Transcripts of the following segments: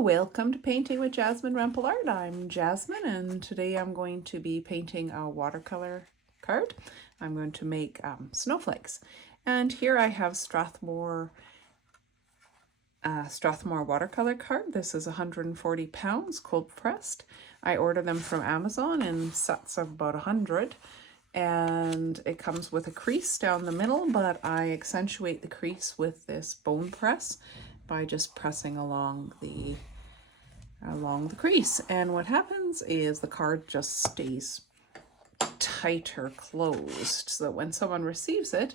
Welcome to Painting with Jasmine Rempel Art. I'm Jasmine and today I'm going to be painting a watercolor card. I'm going to make snowflakes. And here I have Strathmore watercolor card. This is 140 pounds, cold pressed. I order them from Amazon in sets of about 100. And it comes with a crease down the middle, but I accentuate the crease with this bone press by just pressing along the crease. And what happens is the card just stays tighter closed so that when someone receives it,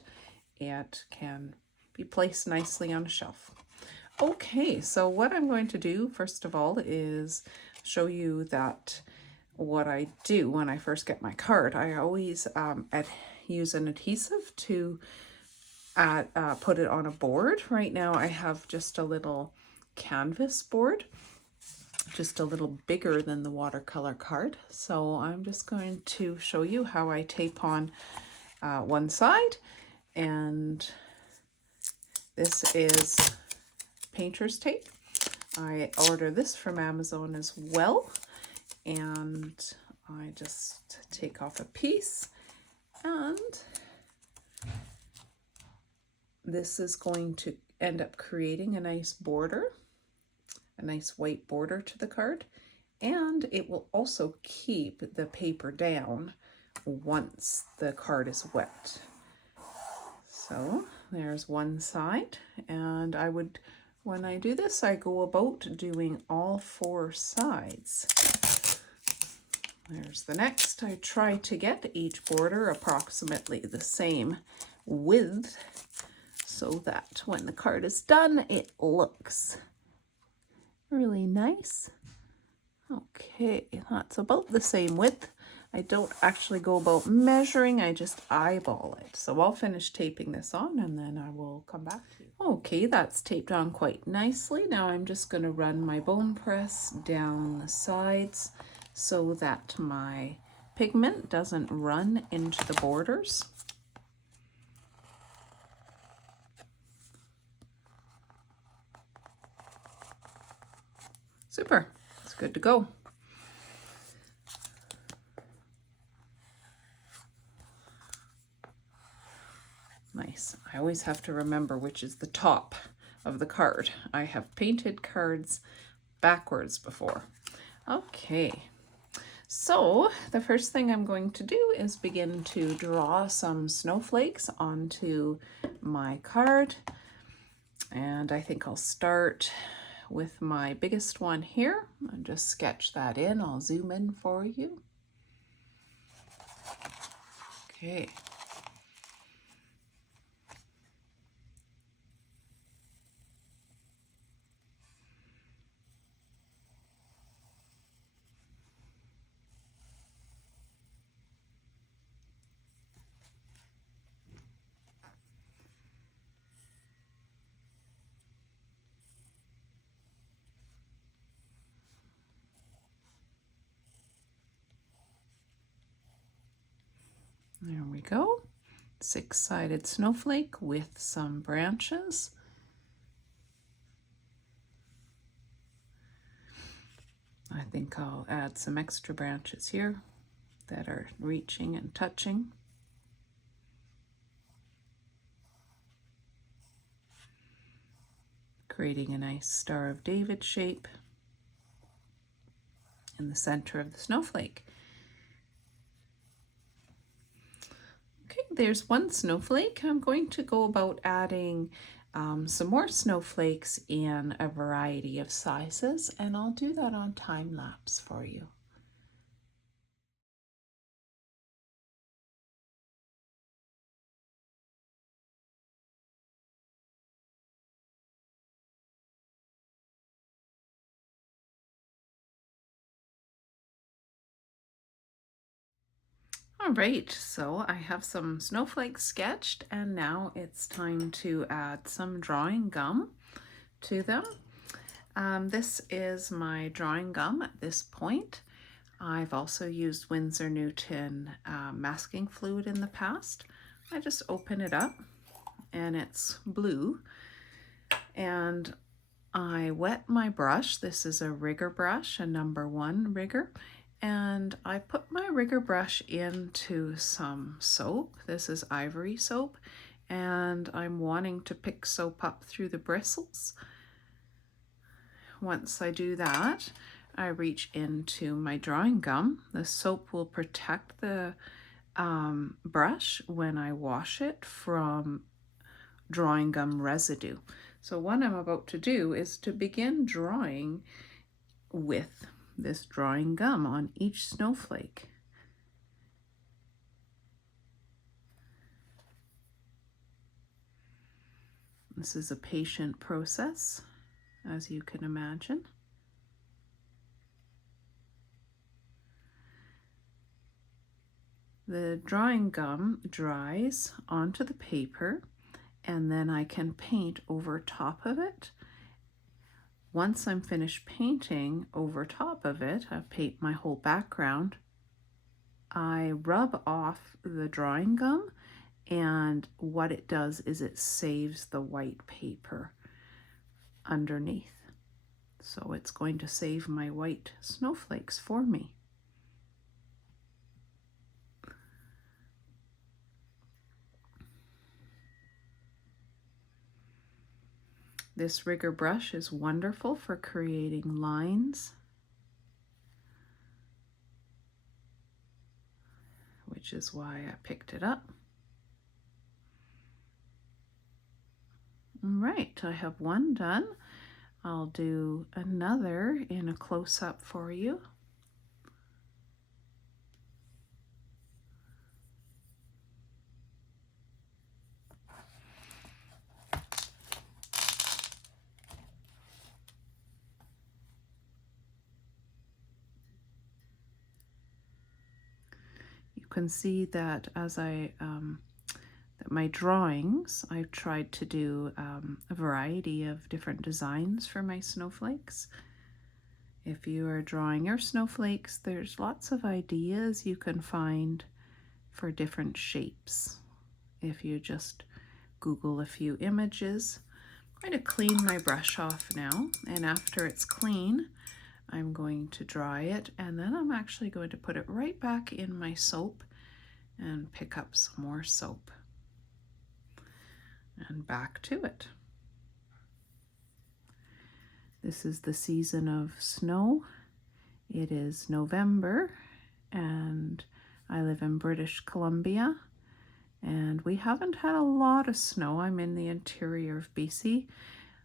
it can be placed nicely on a shelf. Okay, so what I'm going to do first of all is show you that what I do when I first get my card. I always use an adhesive to put it on a board. Right now I have just a little canvas board, just a little bigger than the watercolor card. So I'm just going to show you how I tape on one side. And this is painter's tape. I order this from Amazon as well. And I just take off a piece, and this is going to end up creating a nice border, a nice white border to the card, and it will also keep the paper down once the card is wet. So there's one side, and when I do this, I go about doing all four sides. There's the next. I try to get each border approximately the same width so that when the card is done, it looks really nice. Okay, that's about the same width. I don't actually go about measuring, I just eyeball it. So I'll finish taping this on and then I will come back to you. Okay, that's taped on quite nicely. Now I'm just going to run my bone press down the sides so that my pigment doesn't run into the borders. Super, it's good to go. Nice. I always have to remember which is the top of the card. I have painted cards backwards before. Okay. So the first thing I'm going to do is begin to draw some snowflakes onto my card. And I think I'll start with my biggest one here and just sketch that in. I'll zoom in for you. Okay. There we go. Six-sided snowflake with some branches. I think I'll add some extra branches here that are reaching and touching. Creating a nice Star of David shape in the center of the snowflake. Okay, there's one snowflake. I'm going to go about adding some more snowflakes in a variety of sizes, and I'll do that on time lapse for you. All right, so I have some snowflakes sketched, and now it's time to add some drawing gum to them. This is my drawing gum at this point. I've also used Winsor Newton masking fluid in the past. I just open it up and it's blue, and I wet my brush. This is a rigger brush, a number 1 rigger. And I put my rigger brush into some soap. This is ivory soap. And I'm wanting to pick soap up through the bristles. Once I do that, I reach into my drawing gum. The soap will protect the brush when I wash it from drawing gum residue. So what I'm about to do is to begin drawing with this drawing gum on each snowflake. This is a patient process, as you can imagine. The drawing gum dries onto the paper, and then I can paint over top of it. Once I'm finished painting over top of it, I paint my whole background, I rub off the drawing gum, and what it does is it saves the white paper underneath. So it's going to save my white snowflakes for me. This rigger brush is wonderful for creating lines, which is why I picked it up. All right, I have one done. I'll do another in a close-up for you. You can see that as that my drawings, I've tried to do a variety of different designs for my snowflakes. If you are drawing your snowflakes, there's lots of ideas you can find for different shapes. If you just Google a few images. I'm going to clean my brush off now, and after it's clean, I'm going to dry it, and then I'm actually going to put it right back in my soap and pick up some more soap. And back to it. This is the season of snow. It is November, and I live in British Columbia, and we haven't had a lot of snow. I'm in the interior of BC.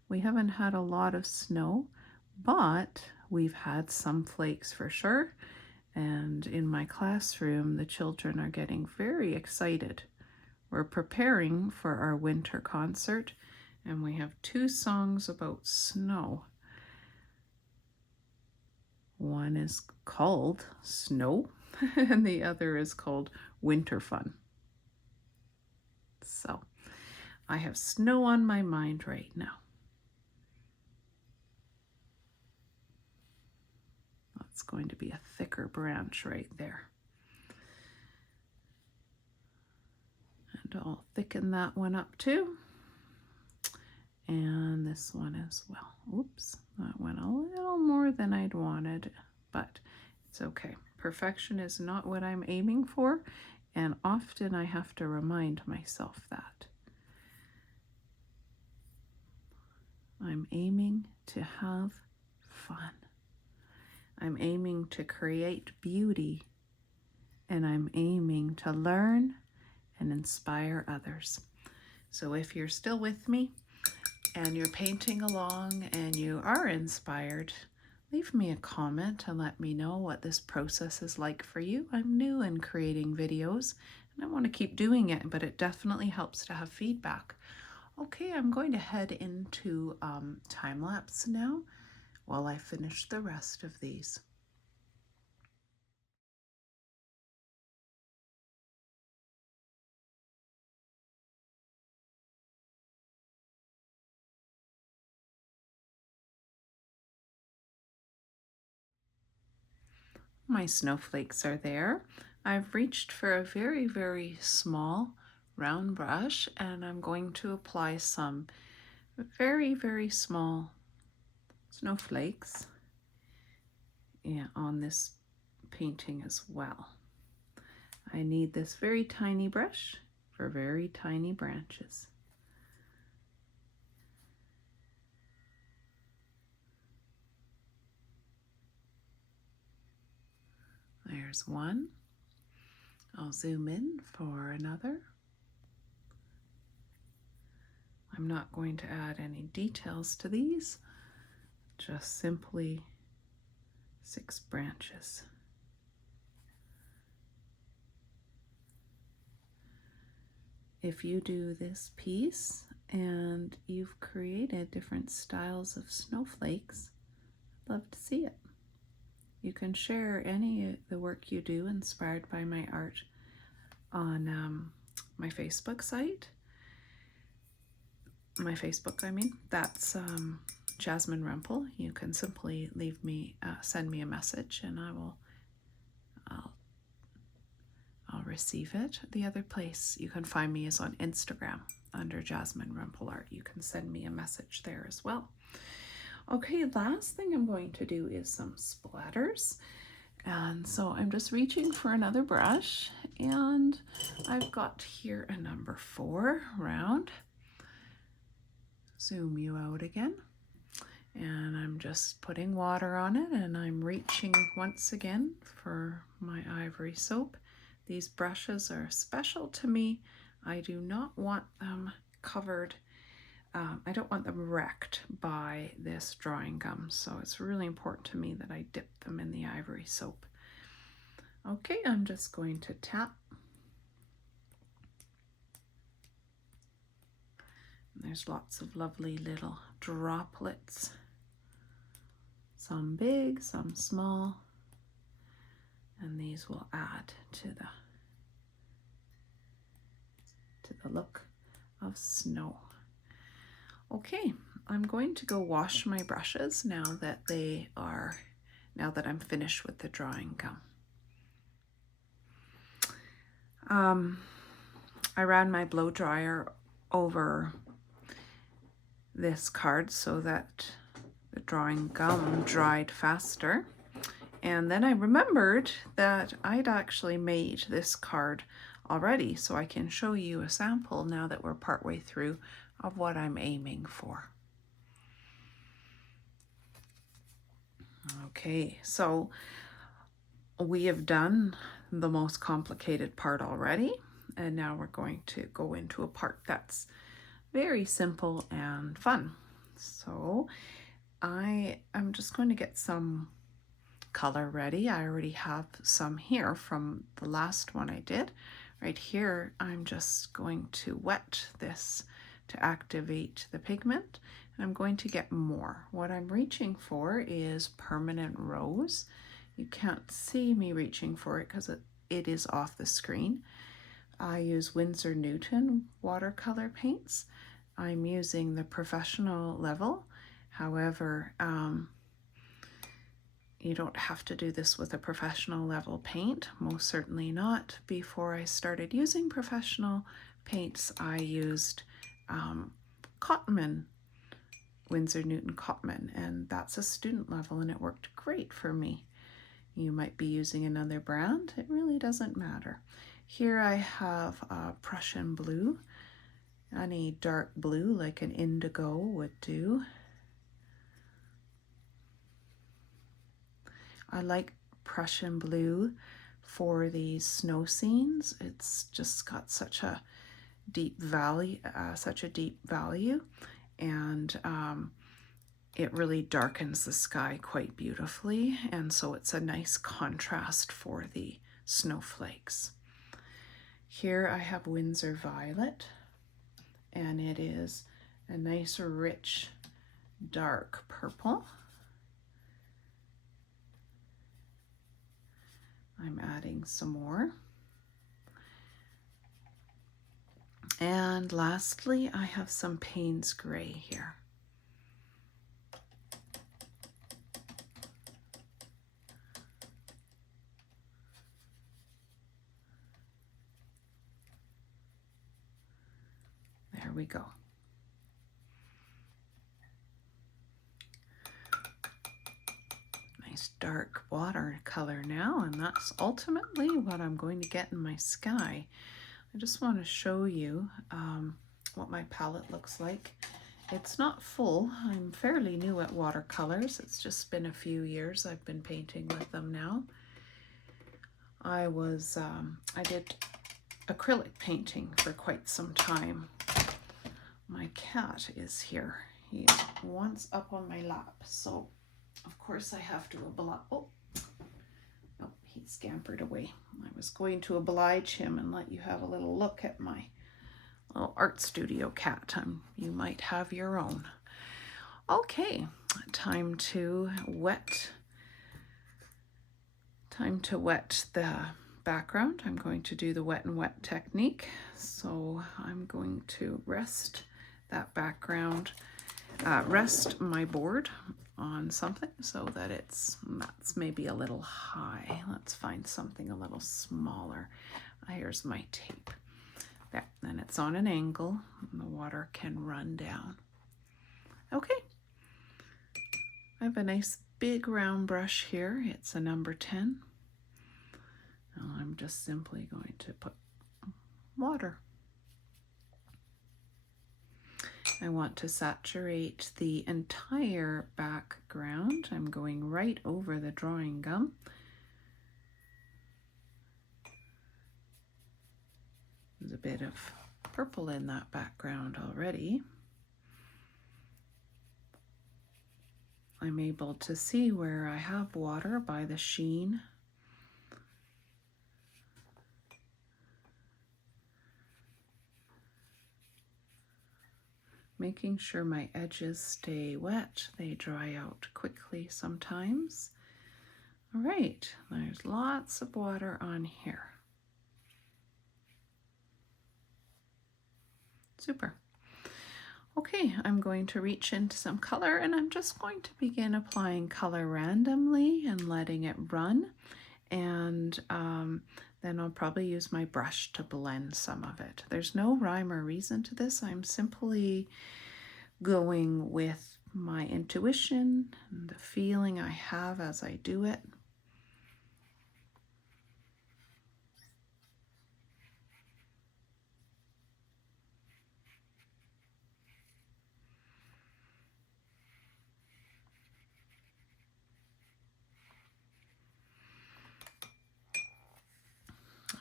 We haven't had a lot of snow, but we've had some flakes for sure. And in my classroom, the children are getting very excited. We're preparing for our winter concert, and we have 2 songs about snow. One is called Snow, and the other is called Winter Fun. So I have snow on my mind right now. That's going to be a thicker branch right there. And I'll thicken that one up too. And this one as well. Oops, that went a little more than I'd wanted, but it's okay. Perfection is not what I'm aiming for, and often I have to remind myself that. I'm aiming to have fun. I'm aiming to create beauty, and I'm aiming to learn and inspire others. So if you're still with me and you're painting along and you are inspired, leave me a comment and let me know what this process is like for you. I'm new in creating videos and I want to keep doing it, but it definitely helps to have feedback. Okay, I'm going to head into time lapse now while I finish the rest of these. My snowflakes are there. I've reached for a very, very small round brush, and I'm going to apply some very, very small snowflakes on this painting as well. I need this very tiny brush for very tiny branches. There's one. I'll zoom in for another. I'm not going to add any details to these, just simply 6 branches. If you do this piece and you've created different styles of snowflakes, I'd love to see it. You can share any of the work you do inspired by my art on my Facebook site. My Facebook, I mean. That's Jasmine Rempel. You can simply leave me, send me a message, and I'll receive it. The other place you can find me is on Instagram under Jasmine Rempel Art. You can send me a message there as well. Okay, last thing I'm going to do is some splatters. And so I'm just reaching for another brush, and I've got here a number 4 round. Zoom you out again. And I'm just putting water on it, and I'm reaching once again for my ivory soap. These brushes are special to me. I do not want them covered. I don't want them wrecked by this drawing gum, so it's really important to me that I dip them in the ivory soap. Okay, I'm just going to tap. And there's lots of lovely little droplets. Some big, some small, and these will add to the look of snow. Okay, I'm going to go wash my brushes now that I'm finished with the drawing gum. I ran my blow dryer over this card so that the drawing gum dried faster. And then I remembered that I'd actually made this card already, so I can show you a sample now that we're partway through of what I'm aiming for. Okay, so we have done the most complicated part already, and now we're going to go into a part that's very simple and fun. So I am just going to get some color ready. I already have some here from the last one I did. Right here, I'm just going to wet this to activate the pigment, and I'm going to get more. What I'm reaching for is Permanent Rose. You can't see me reaching for it because it is off the screen. I use Winsor Newton watercolor paints. I'm using the professional level. However, you don't have to do this with a professional level paint, most certainly not. Before I started using professional paints, I used Cotman, Winsor Newton Cotman, and that's a student level, and it worked great for me. You might be using another brand, it really doesn't matter. Here I have Prussian blue. Any dark blue like an indigo would do. I like Prussian blue for these snow scenes. It's just got such a deep value, and it really darkens the sky quite beautifully, and so it's a nice contrast for the snowflakes. Here I have Winsor Violet, and it is a nice rich dark purple. I'm adding some more. And lastly, I have some Payne's Gray here. There we go. nice dark watercolor now, and that's ultimately what I'm going to get in my sky. I just want to show you what my palette looks like. It's not full. I'm fairly new at watercolors. It's just been a few years I've been painting with them now. I did acrylic painting for quite some time. My cat is here. He wants up on my lap, so of course I have to oblige. Oh, no, he scampered away. I was going to oblige him and let you have a little look at my little art studio cat. You might have your own. Okay, time to wet the background. I'm going to do the wet and wet technique. So I'm going to rest that background, rest my board on something so that that's maybe a little high. Let's find something a little smaller. Here's my tape. There, then it's on an angle and the water can run down. Okay, I have a nice big round brush here. It's a number 10. Now I'm just simply going to put water. I want to saturate the entire background. I'm going right over the drawing gum. There's a bit of purple in that background already. I'm able to see where I have water by the sheen. Making sure my edges stay wet. They dry out quickly sometimes. All right, there's lots of water on here. Super. Okay, I'm going to reach into some color and I'm just going to begin applying color randomly and letting it run. And then I'll probably use my brush to blend some of it. There's no rhyme or reason to this. I'm simply going with my intuition and the feeling I have as I do it.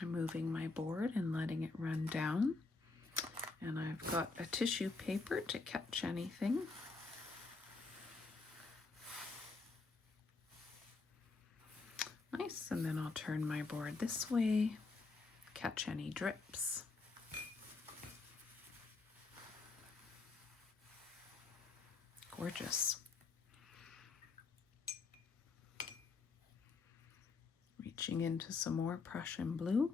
I'm moving my board and letting it run down. And I've got a tissue paper to catch anything. Nice, and then I'll turn my board this way, catch any drips. Gorgeous. Reaching into some more Prussian blue.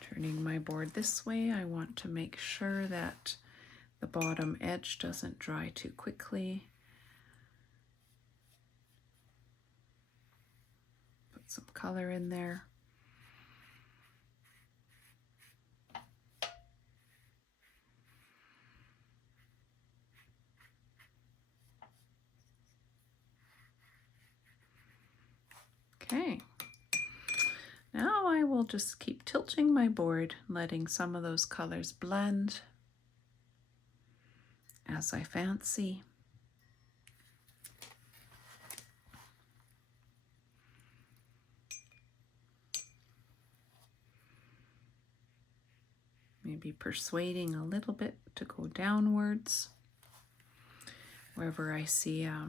Turning my board this way, I want to make sure that the bottom edge doesn't dry too quickly. Put some color in there. Okay. Now I will just keep tilting my board, letting some of those colors blend as I fancy. Maybe persuading a little bit to go downwards. Wherever I see a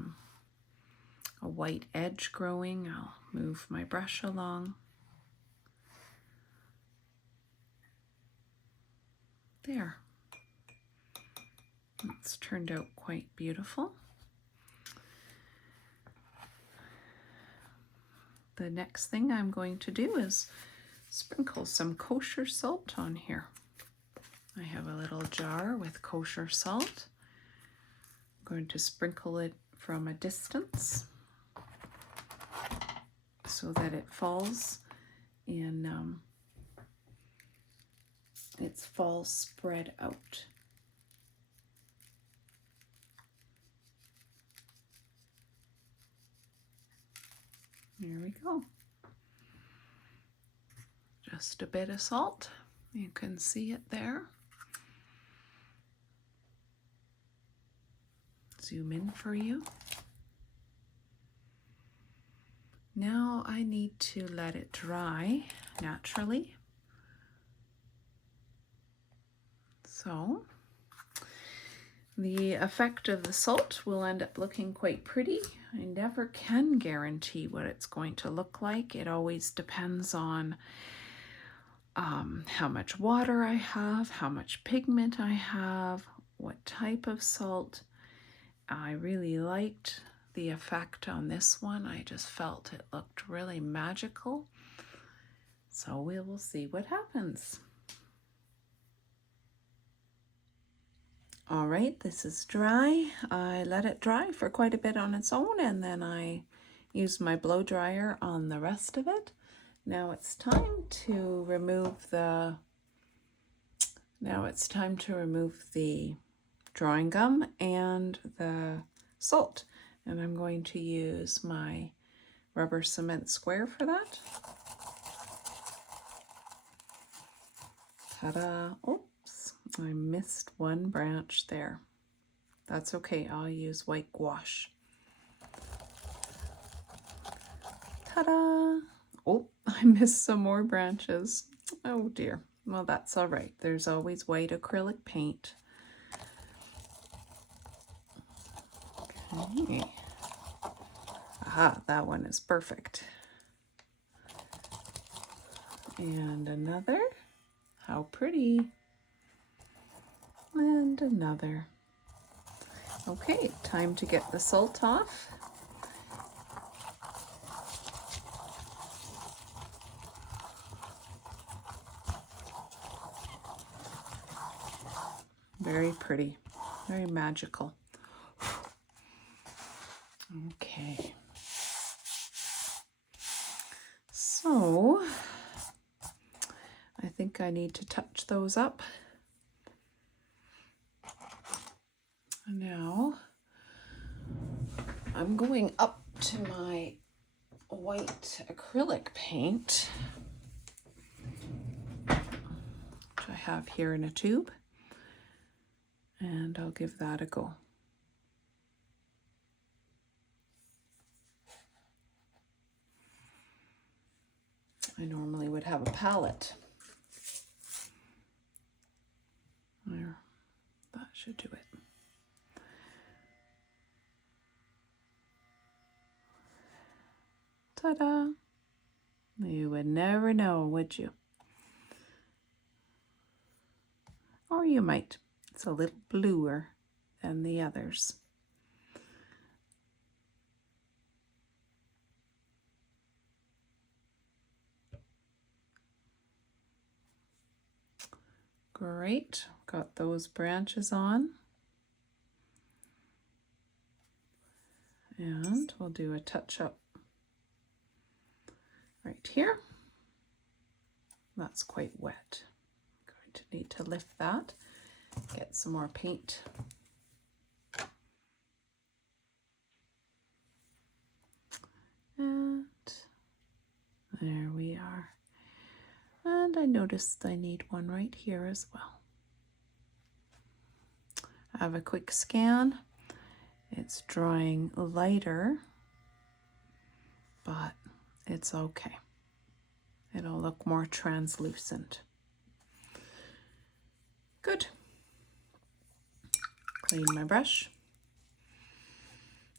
white edge growing, I'll move my brush along. There. It's turned out quite beautiful. The next thing I'm going to do is sprinkle some kosher salt on here. I have a little jar with kosher salt. I'm going to sprinkle it from a distance so that it falls in its falls spread out. There we go. Just a bit of salt. You can see it there. Zoom in for you. Now I need to let it dry naturally. So the effect of the salt will end up looking quite pretty. I never can guarantee what it's going to look like. It always depends on how much water I have, how much pigment I have, what type of salt. I really liked the effect on this one. I just felt it looked really magical. So we will see what happens. All right, this is dry. I let it dry for quite a bit on its own, and then I used my blow dryer on the rest of it. Now it's time to remove the drawing gum and the salt. And I'm going to use my rubber cement square for that. Ta-da! Oops, I missed one branch there. That's okay, I'll use white gouache. Ta-da! Oh, I missed some more branches. Oh dear. Well, that's all right. There's always white acrylic paint. Okay. Aha, that one is perfect. And another. How pretty. And another. Okay, time to get the salt off. Very pretty, very magical. Okay. So, I think I need to touch those up. Now, I'm going up to my white acrylic paint, which I have here in a tube, and I'll give that a go. I normally would have a palette. There, that should do it. Ta-da! You would never know, would you? Or you might. It's a little bluer than the others. Great, got those branches on. And we'll do a touch-up right here. That's quite wet. I'm going to need to lift that, get some more paint. And there we are. And I noticed I need one right here as well. I have a quick scan. It's drying lighter, but it's okay. It'll look more translucent. Good. Clean my brush.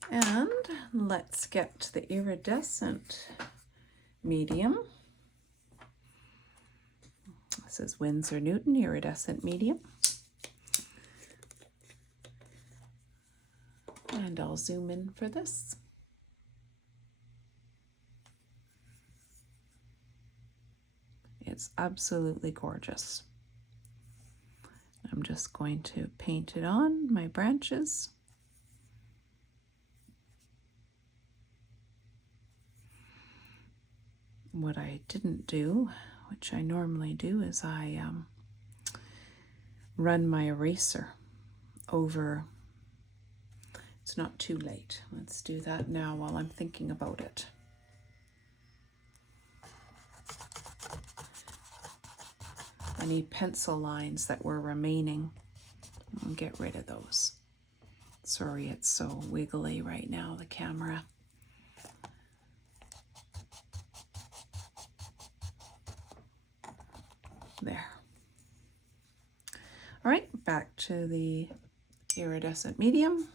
And let's get the iridescent medium. This is Winsor Newton iridescent medium. And I'll zoom in for this. It's absolutely gorgeous. I'm just going to paint it on my branches. what I didn't do, which I normally do, is I run my eraser over. It's not too late. Let's do that now while I'm thinking about it. Any pencil lines that were remaining, I'll get rid of those. Sorry, it's so wiggly right now, the camera. There. All right, back to the iridescent medium.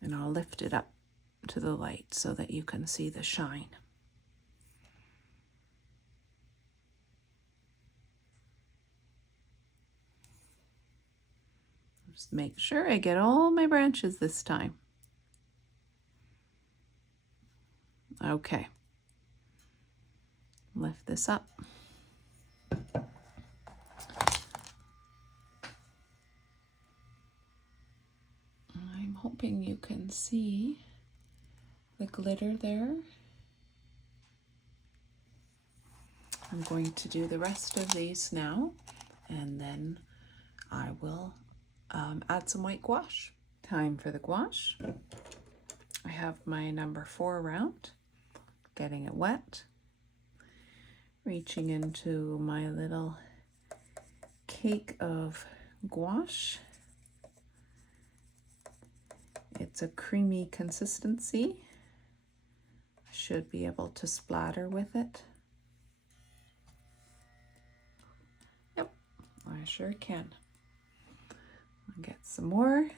And I'll lift it up to the light so that you can see the shine. Just make sure I get all my branches this time. Okay. Lift this up. I'm hoping you can see the glitter there. I'm going to do the rest of these now, and then I will add some white gouache. Time for the gouache. I have my number 4 round, getting it wet, reaching into my little cake of gouache. It's a creamy consistency. I should be able to splatter with it. Yep, I sure can. I'll get some more.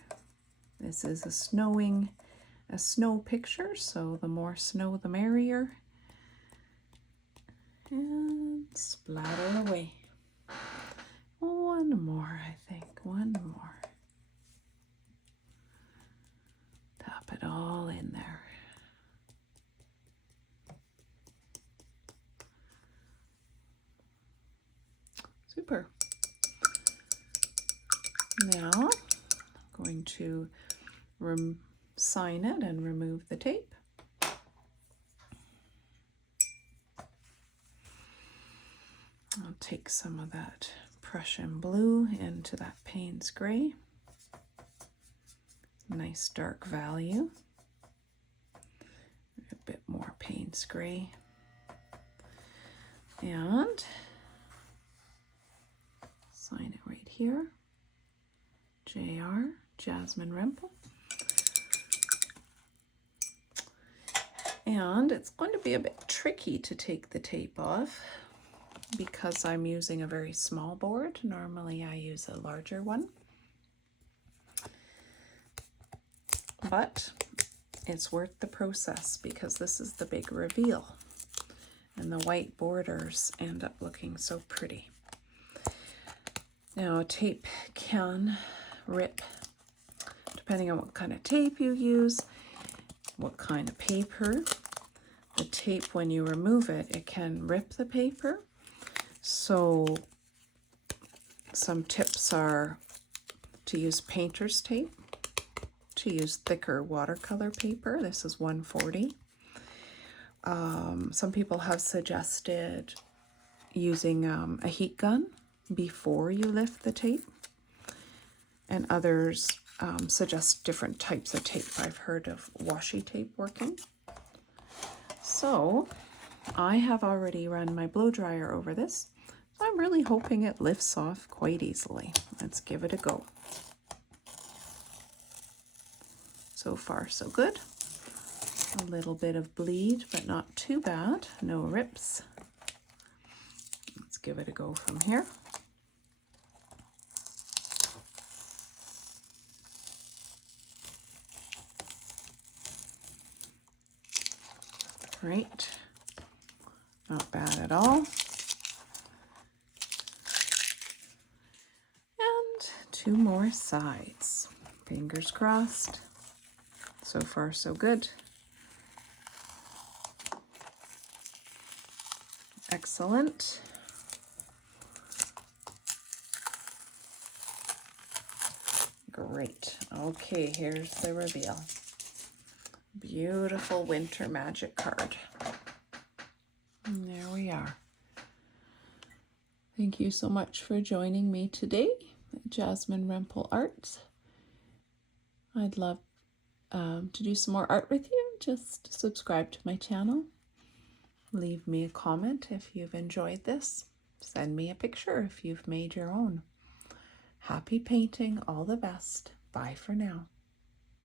This is a snow picture, so the more snow the merrier. And splatter away. One more, I think. One more. Tap it all in there. Super. Now I'm going to sign it and remove the tape. I'll take some of that Prussian blue into that Payne's gray. Nice dark value. A bit more Payne's gray. And sign it right here. JR, Jasmine Rempel. And it's going to be a bit tricky to take the tape off because I'm using a very small board. Normally I use a larger one. But it's worth the process because this is the big reveal. And the white borders end up looking so pretty. Now, tape can rip depending on what kind of tape you use, what kind of paper. The tape, when you remove it, it can rip the paper. So some tips are to use painter's tape, to use thicker watercolor paper. This is 140. Some people have suggested using a heat gun before you lift the tape, and others suggest different types of tape. I've heard of washi tape working. So I have already run my blow dryer over this. I'm really hoping it lifts off quite easily. Let's give it a go. So far, so good. A little bit of bleed, but not too bad. No rips. Let's give it a go from here. Right. Not bad at all. And 2 more sides. Fingers crossed. So far, so good. Excellent. Great. Okay, here's the reveal. Beautiful winter magic card. And there we are. Thank you so much for joining me today, Jasmine Rempel Arts. I'd love to do some more art with you. Just subscribe to my channel. Leave me a comment if you've enjoyed this. Send me a picture if you've made your own. Happy painting. All the best. Bye for now.